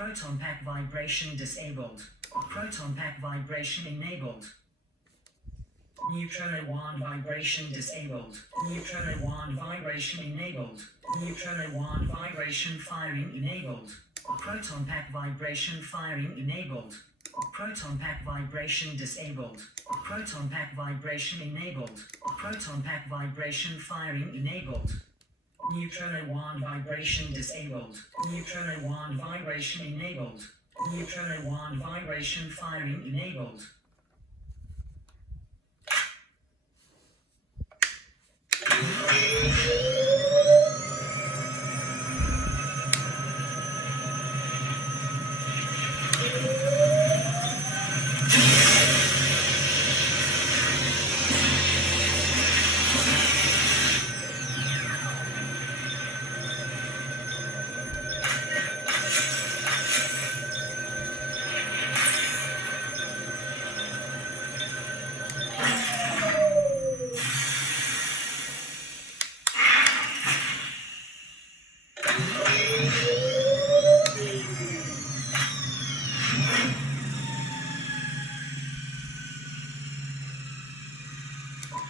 Proton Pack vibration disabled. Proton Pack vibration enabled. Neutrona Wand vibration disabled. Neutrona Wand vibration enabled. Neutrona Wand vibration firing enabled. Proton Pack vibration firing enabled. Proton Pack vibration disabled. Proton Pack vibration enabled. Proton Pack vibration firing enabled. Neutrona Wand vibration disabled. Neutrona Wand vibration enabled. Neutrona Wand vibration firing enabled.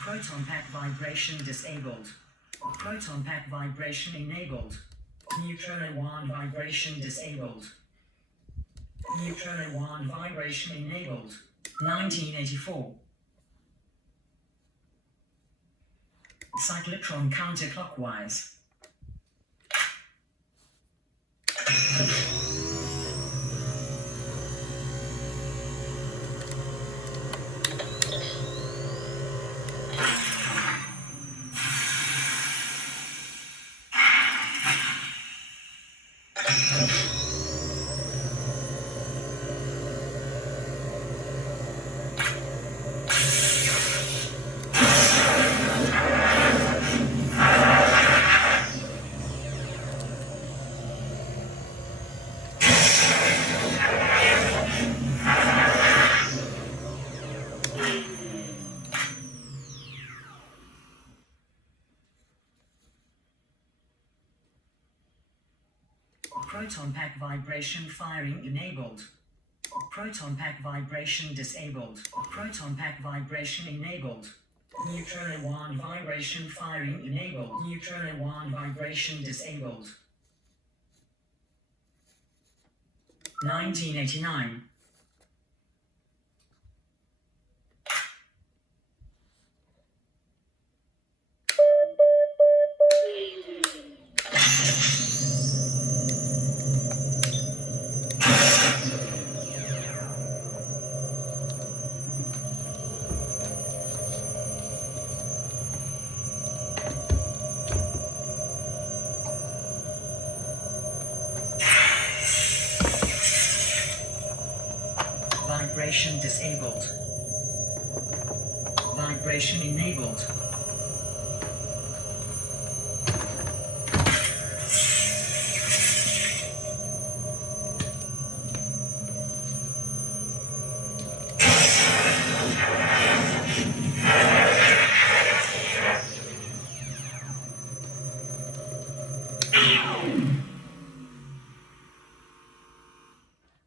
Proton Pack vibration disabled. Proton Pack vibration enabled. Neutrona Wand vibration disabled. Neutrona Wand vibration enabled. 1984. Cyclotron counterclockwise. Proton Pack vibration firing enabled. Proton Pack vibration disabled. Proton Pack vibration enabled. Neutrona Wand vibration firing enabled. Neutrona Wand vibration disabled. 1989. Vibration disabled. Vibration enabled.